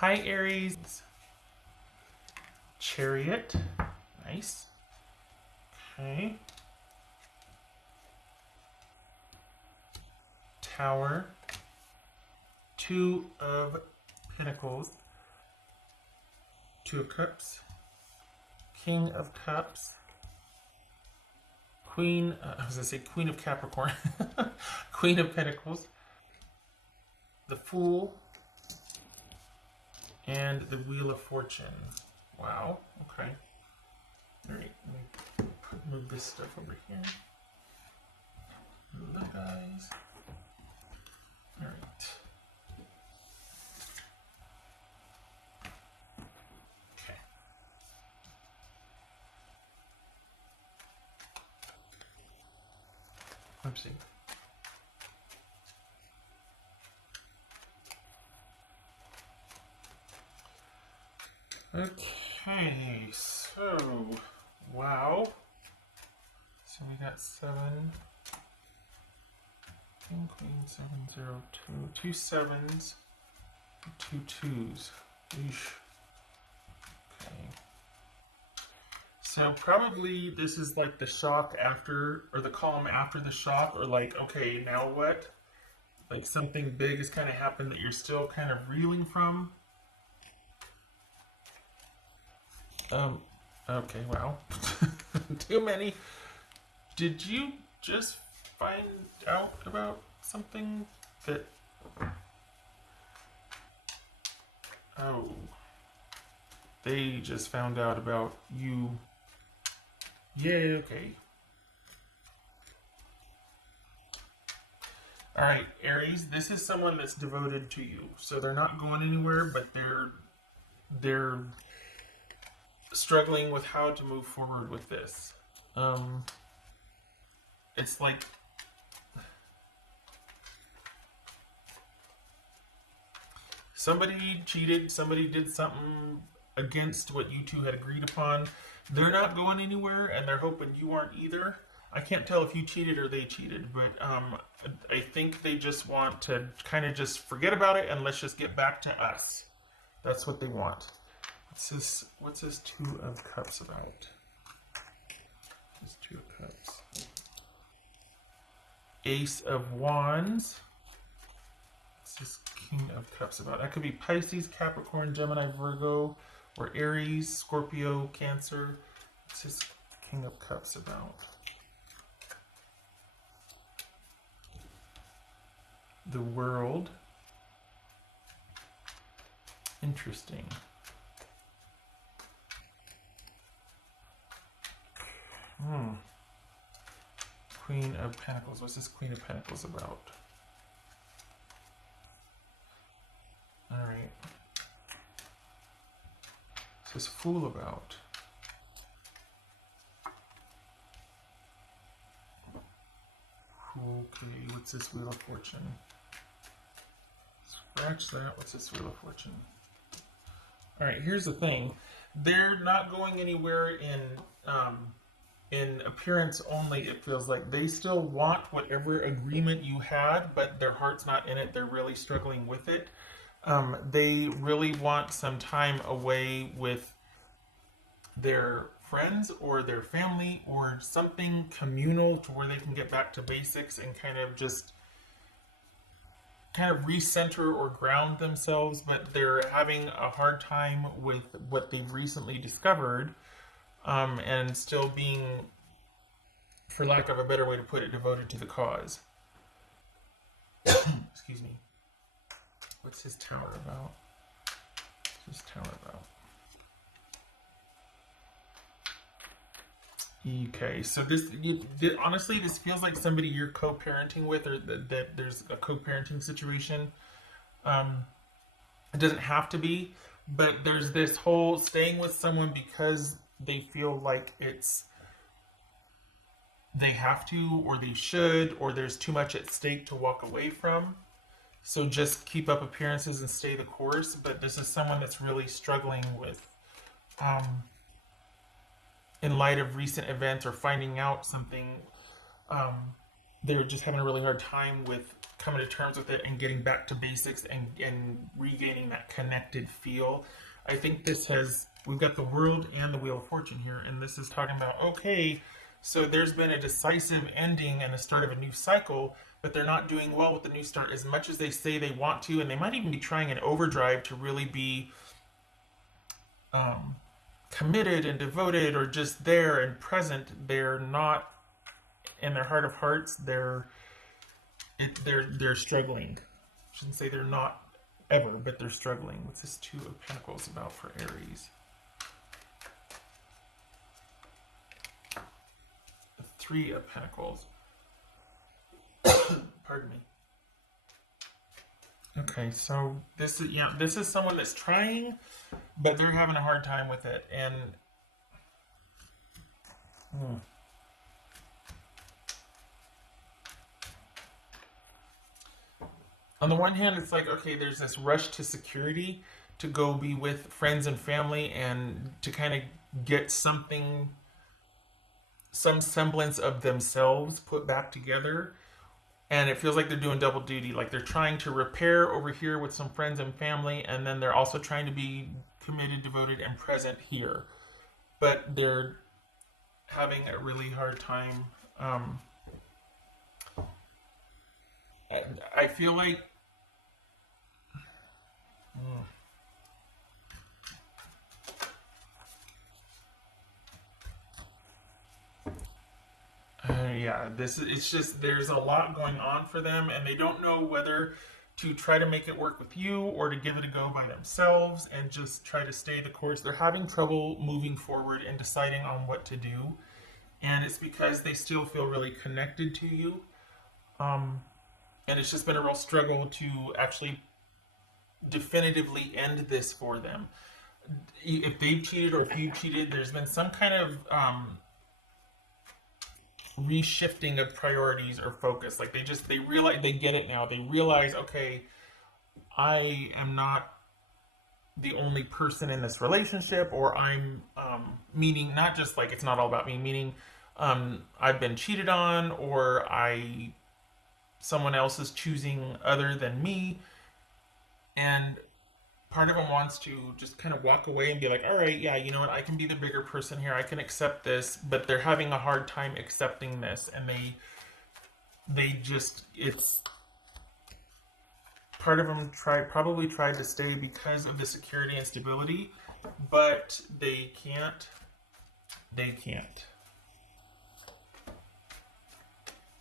Hi, Aries. Chariot. Nice. Okay. Tower. Two of Pentacles. Two of Cups. King of Cups. Queen, I was going to say Queen of Capricorn. Queen of Pentacles. The Fool. And the Wheel of Fortune. Wow. Okay. Alright, let me move this stuff over here. Move the guys. Alright. Okay. Oopsie. Okay, so, wow. So we got 7, King, Queen, 7, 0, 2, 2 sevens, 2 twos. Eesh. Okay. So probably this is like the shock after, or the calm after the shock, or like, okay, now what? Like something big has kind of happened that you're still kind of reeling from. Okay, wow. Too many. Did you just find out about something that... Oh. They just found out about you. Yeah, okay. Alright, Aries, this is someone that's devoted to you. So they're not going anywhere, but they're struggling with how to move forward with this. It's like somebody cheated, somebody did something against what you two had agreed upon. They're not going anywhere, and they're hoping you aren't either. I can't tell if you cheated or they cheated, but I think they just want to kind of just forget about it and let's just get back to us. That's what they want. What's this Two of Cups about? This Two of Cups. Ace of Wands. What's this King of Cups about? That could be Pisces, Capricorn, Gemini, Virgo, or Aries, Scorpio, Cancer. What's this King of Cups about? The World. Interesting. Queen of Pentacles. What's this Queen of Pentacles about? Alright. What's this Fool about? Okay, what's this Wheel of Fortune? Scratch that. What's this Wheel of Fortune? Alright, here's the thing. They're not going anywhere in appearance only. It feels like they still want whatever agreement you had, but their heart's not in it. They're really struggling with it. They really want some time away with their friends or their family or something communal to where they can get back to basics and kind of recenter or ground themselves, but they're having a hard time with what they've recently discovered, and still being, for lack of a better way to put it, devoted to the cause. Excuse me. What's his tower about? What's his tower about? Okay, so honestly, this feels like somebody you're co-parenting with, or that there's a co-parenting situation. It doesn't have to be, but there's this whole staying with someone because they feel like they have to, or they should, or there's too much at stake to walk away from. So just keep up appearances and stay the course. But this is someone that's really struggling with, in light of recent events or finding out something, they're just having a really hard time with coming to terms with it and getting back to basics and regaining that connected feel. I think this has, we've got the World and the Wheel of Fortune here, and this is talking about, okay, so there's been a decisive ending and the start of a new cycle, but they're not doing well with the new start as much as they say they want to, and they might even be trying an overdrive to really be committed and devoted or just there and present. They're not, in their heart of hearts, they're struggling. I shouldn't say they're not ever, but they're struggling. What's this Two of Pentacles about for Aries? The Three of Pentacles. Pardon me. Okay, so this is, yeah, this is someone that's trying, but they're having a hard time with it. And on the one hand, it's like, okay, there's this rush to security to go be with friends and family and to kind of get something, some semblance of themselves put back together. And it feels like they're doing double duty. Like they're trying to repair over here with some friends and family, and then they're also trying to be committed, devoted, and present here. But they're having a really hard time. I feel like yeah, it's just, there's a lot going on for them, and they don't know whether to try to make it work with you or to give it a go by themselves and just try to stay the course. They're having trouble moving forward and deciding on what to do, and it's because they still feel really connected to you. And it's just been a real struggle to actually definitively end this for them. If they've cheated or if you've cheated, there's been some kind of reshifting of priorities or focus. Like they realize, they get it now. They realize, okay, I am not the only person in this relationship, or I'm meaning not just like it's not all about me, meaning I've been cheated on, or someone else is choosing other than me. And part of them wants to just kind of walk away and be like, all right, yeah, you know what, I can be the bigger person here, I can accept this, but they're having a hard time accepting this, and they just, it's, part of them probably tried to stay because of the security and stability, but they can't.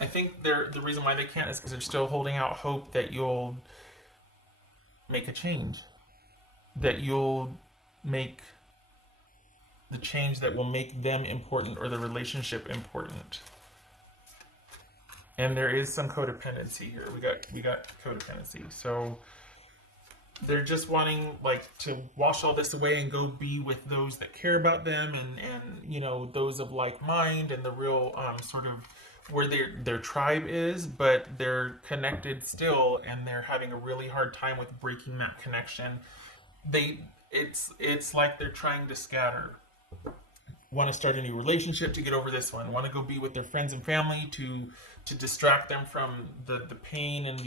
I think the reason why they can't is because they're still holding out hope that you'll make a change, that you'll make the change that will make them important or the relationship important. And there is some codependency here. We got codependency. So they're just wanting like to wash all this away and go be with those that care about them, and you know, those of like mind, and the real sort of where their tribe is, but they're connected still, and they're having a really hard time with breaking that connection. It's like they're trying to scatter. Want to start a new relationship to get over this one. Want to go be with their friends and family to distract them from the pain and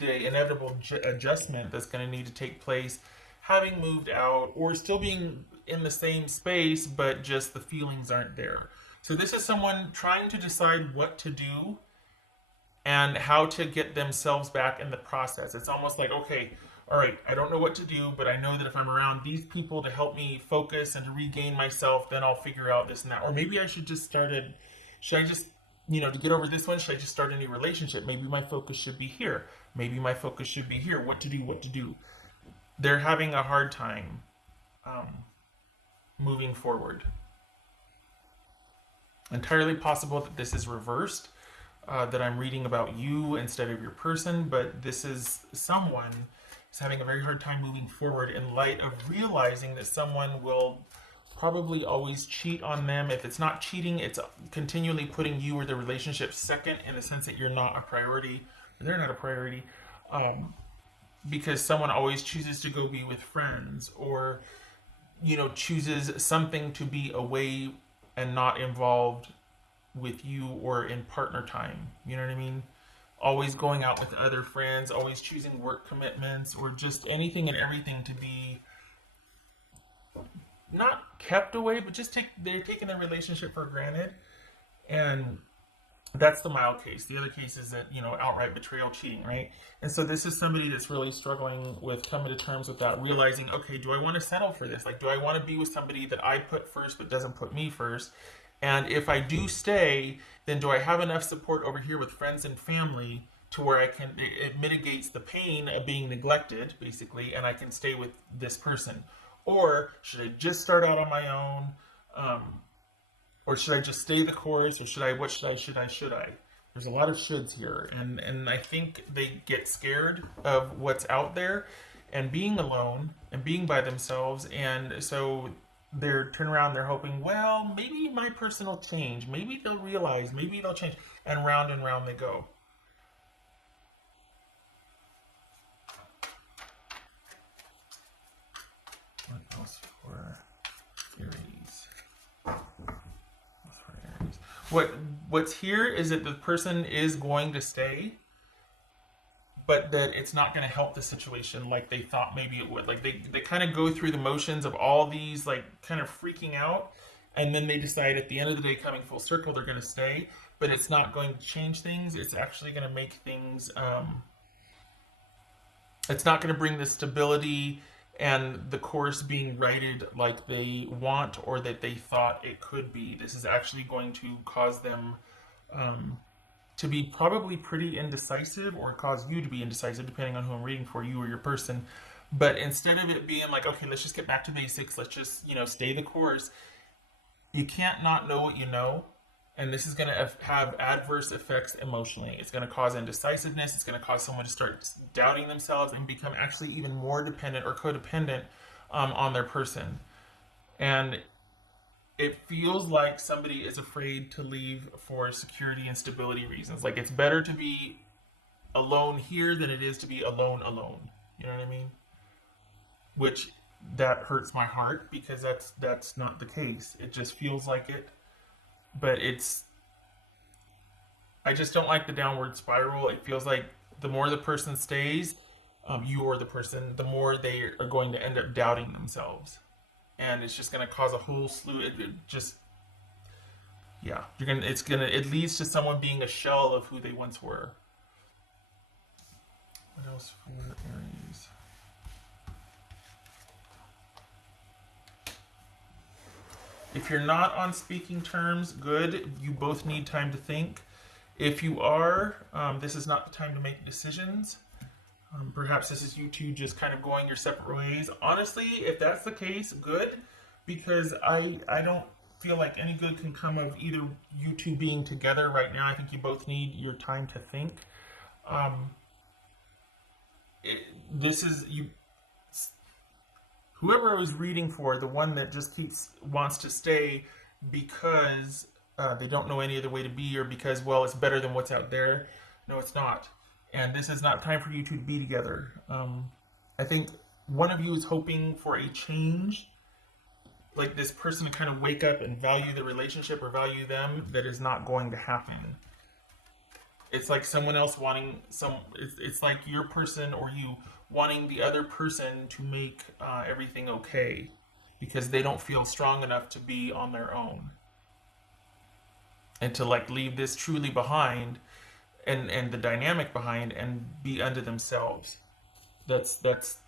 the inevitable adjustment that's going to need to take place, having moved out or still being in the same space, but just the feelings aren't there. So this is someone trying to decide what to do and how to get themselves back in the process. It's almost like, okay, all right, I don't know what to do, but I know that if I'm around these people to help me focus and to regain myself, then I'll figure out this and that. Or maybe I should just to get over this one, should I just start a new relationship? Maybe my focus should be here. Maybe my focus should be here. What to do. They're having a hard time moving forward. Entirely possible that this is reversed, that I'm reading about you instead of your person, but this is someone who's having a very hard time moving forward in light of realizing that someone will probably always cheat on them. If it's not cheating, it's continually putting you or the relationship second, in the sense that you're not a priority, or they're not a priority, because someone always chooses to go be with friends, or chooses something to be away and not involved with you or in partner time. You know what I mean? Always going out with other friends, always choosing work commitments, or just anything and everything to be not kept away, but just they're taking their relationship for granted. And that's the mild case. The other case is that, outright betrayal, cheating, right? And so this is somebody that's really struggling with coming to terms with that, realizing, okay, do I want to settle for this? Like, do I want to be with somebody that I put first but doesn't put me first? And if I do stay, then do I have enough support over here with friends and family to where it mitigates the pain of being neglected, basically, and I can stay with this person? Or should I just start out on my own? Or should I just stay the course? Or should I? There's a lot of shoulds here. And I think they get scared of what's out there and being alone and being by themselves. And so they're turn around, they're hoping, well, maybe my person will change. Maybe they'll realize, maybe they'll change. And round they go. What else for Aries? What's here is that the person is going to stay, but that it's not going to help the situation like they thought maybe it would. Like they kind of go through the motions of all these, like, kind of freaking out, and then they decide at the end of the day, coming full circle, they're going to stay, but it's not going to change things. It's actually going to make things it's not going to bring the stability and the course being righted like they want or that they thought it could be. This is actually going to cause them to be probably pretty indecisive, or cause you to be indecisive, depending on who I'm reading for, you or your person. But instead of it being like, okay, let's just get back to basics, let's just, stay the course, you can't not know what you know. And this is going to have adverse effects emotionally. It's going to cause indecisiveness. It's going to cause someone to start doubting themselves and become actually even more dependent or codependent on their person. And it feels like somebody is afraid to leave for security and stability reasons. Like, it's better to be alone here than it is to be alone. You know what I mean? Which, that hurts my heart, because that's not the case. It just feels like it. But I just don't like the downward spiral. It feels like the more the person stays, you or the person, the more they are going to end up doubting themselves. And it's just going to cause a whole slew. It leads to someone being a shell of who they once were. What else for Aries? If you're not on speaking terms, good. You both need time to think. If you are, this is not the time to make decisions. Perhaps this is you two just kind of going your separate ways. Honestly, if that's the case, good. Because I don't feel like any good can come of either you two being together right now. I think you both need your time to think. Whoever I was reading for, the one that just wants to stay because they don't know any other way to be, or because, well, it's better than what's out there. No, it's not. And this is not time for you two to be together. I think one of you is hoping for a change, like this person to kind of wake up and value the relationship or value them. That is not going to happen. It's like someone else wanting it's like your person or you wanting the other person to make everything okay, because they don't feel strong enough to be on their own and to, like, leave this truly behind and the dynamic behind and be unto themselves. That's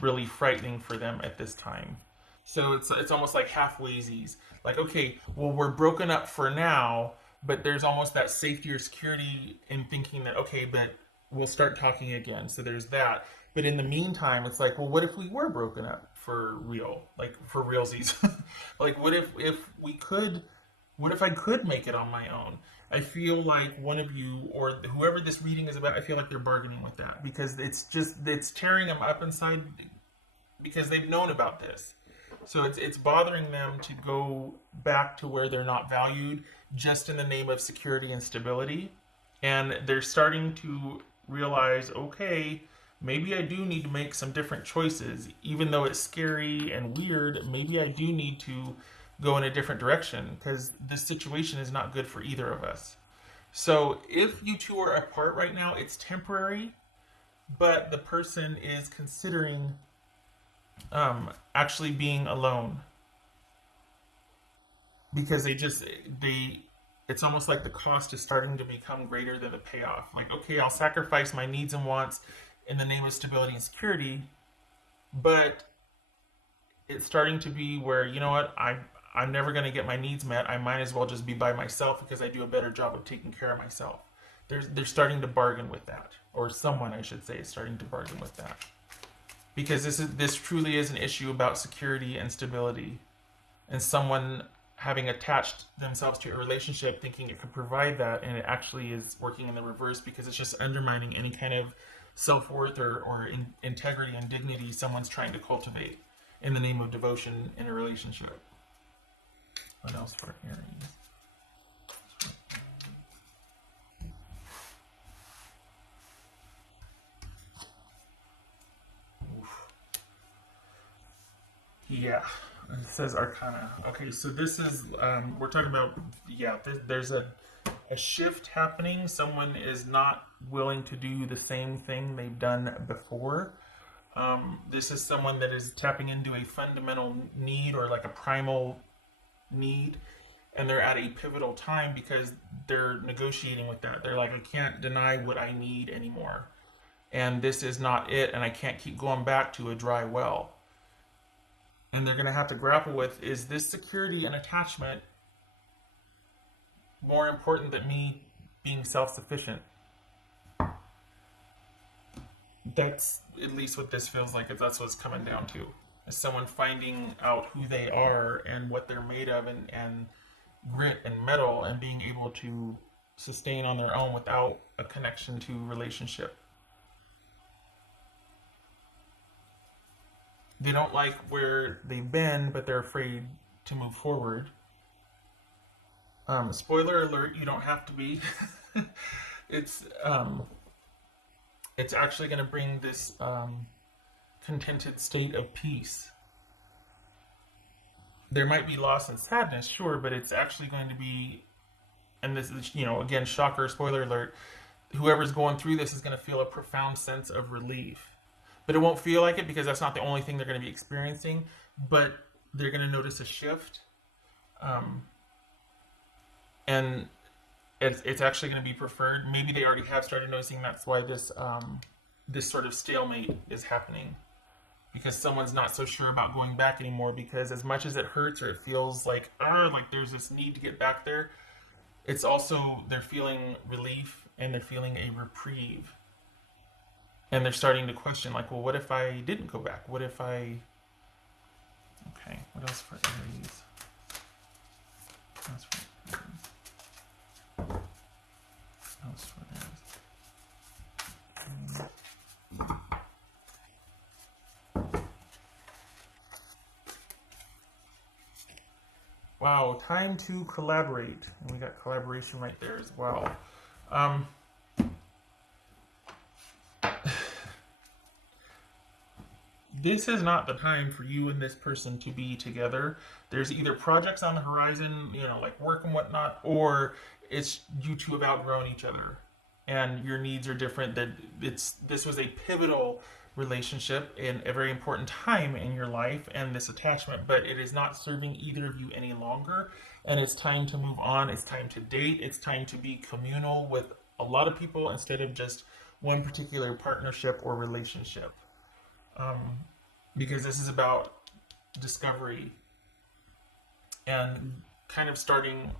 really frightening for them at this time. So it's almost like halfwaysies. Like, okay, well, we're broken up for now, but there's almost that safety or security in thinking that, okay, but we'll start talking again. So there's that. But in the meantime, it's like, well, what if we were broken up for real? Like, for realsies. Like, what if I could make it on my own? I feel like one of you, or whoever this reading is about, I feel like they're bargaining with that, because it's tearing them up inside, because they've known about this. So it's bothering them to go back to where they're not valued just in the name of security and stability. And they're starting to realize, okay, maybe I do need to make some different choices. Even though it's scary and weird, maybe I do need to go in a different direction because this situation is not good for either of us. So if you two are apart right now, it's temporary, but the person is considering actually being alone because they it's almost like the cost is starting to become greater than the payoff. Like, okay, I'll sacrifice my needs and wants in the name of stability and security, but it's starting to be where, you know what, I'm never going to get my needs met. I might as well just be by myself because I do a better job of taking care of myself. They're starting to bargain with that, or someone, I should say, is starting to bargain with that, because this truly is an issue about security and stability, and someone having attached themselves to a relationship thinking it could provide that, and it actually is working in the reverse because it's just undermining any kind of self-worth or integrity and dignity someone's trying to cultivate in the name of devotion in a relationship. What else for Aries? Yeah, it says Arcana. Okay, so this is we're talking about, yeah. There's a shift happening. Someone is not willing to do the same thing they've done before. This is someone that is tapping into a fundamental need or like a primal need, and they're at a pivotal time because they're negotiating with that. They're like, I can't deny what I need anymore, and this is not it, and I can't keep going back to a dry well. And they're going to have to grapple with, is this security and attachment more important than me being self-sufficient? That's at least what this feels like. That's what it's coming down to, is someone finding out who they are and what they're made of, and grit and metal, and being able to sustain on their own without a connection to relationship. They don't like where they've been, but they're afraid to move forward. Spoiler alert: you don't have to be. it's it's actually going to bring this contented state of peace. There might be loss and sadness, sure, but it's actually going to be, and this is, again, shocker, spoiler alert, whoever's going through this is going to feel a profound sense of relief. But it won't feel like it because that's not the only thing they're going to be experiencing, but they're going to notice a shift. And it's actually going to be preferred. Maybe they already have started noticing. That's why this sort of stalemate is happening, because someone's not so sure about going back anymore. Because as much as it hurts or it feels like there's this need to get back there, it's also they're feeling relief and they're feeling a reprieve, and they're starting to question, like, well, what if I didn't go back? What if I? Okay, what else for Aries? What else for Aries? What else for Aries? Wow, time to collaborate. And we got collaboration right there as well. This is not the time for you and this person to be together. There's either projects on the horizon, like work and whatnot, or it's you two have outgrown each other and your needs are different. That this was a pivotal relationship in a very important time in your life and this attachment, but it is not serving either of you any longer, and it's time to move on. It's time to date. It's time to be communal with a lot of people instead of just one particular partnership or relationship. Because this is about discovery and kind of starting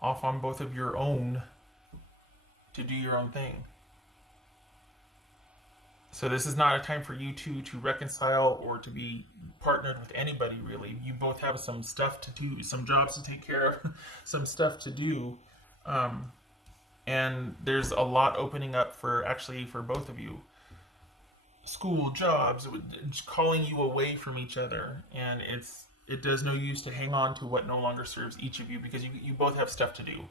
off on both of your own to do your own thing. So this is not a time for you two to reconcile or to be partnered with anybody, really. You both have some stuff to do, some jobs to take care of, some stuff to do. And there's a lot opening up for both of you. School, jobs, calling you away from each other. And it does no use to hang on to what no longer serves each of you, because you both have stuff to do.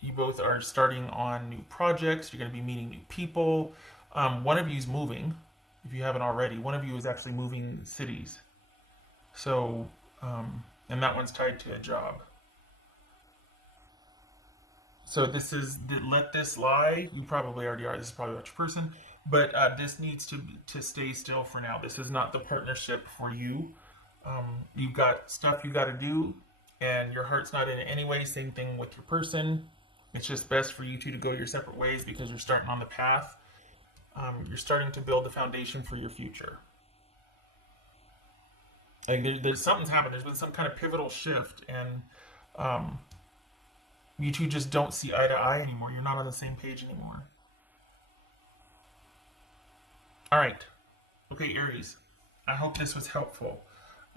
You both are starting on new projects. You're going to be meeting new people. One of you is moving, if you haven't already. One of you is actually moving cities. So and that one's tied to a job. So this is the let this lie. You probably already are. This is probably about your person, but this needs to stay still for now. This is not the partnership for you. You've got stuff you got to do, and your heart's not in it anyway. Same thing with your person. It's just best for you two to go your separate ways because you're starting on the path. You're starting to build the foundation for your future. Like there's something's happened. There's been some kind of pivotal shift, and um, you two just don't see eye to eye anymore. You're not on the same page anymore. All right. Okay, Aries. I hope this was helpful.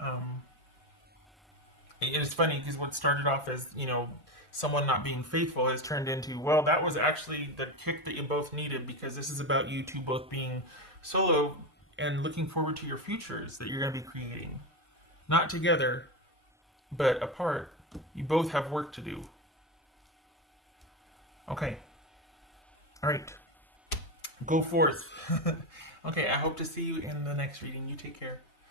Um, it's funny because what started off as, someone not being faithful has turned into, well, that was actually the kick that you both needed because this is about you two both being solo and looking forward to your futures that you're going to be creating. Not together, but apart. You both have work to do. Okay. All right. Go forth. Okay, I hope to see you in the next reading. You take care.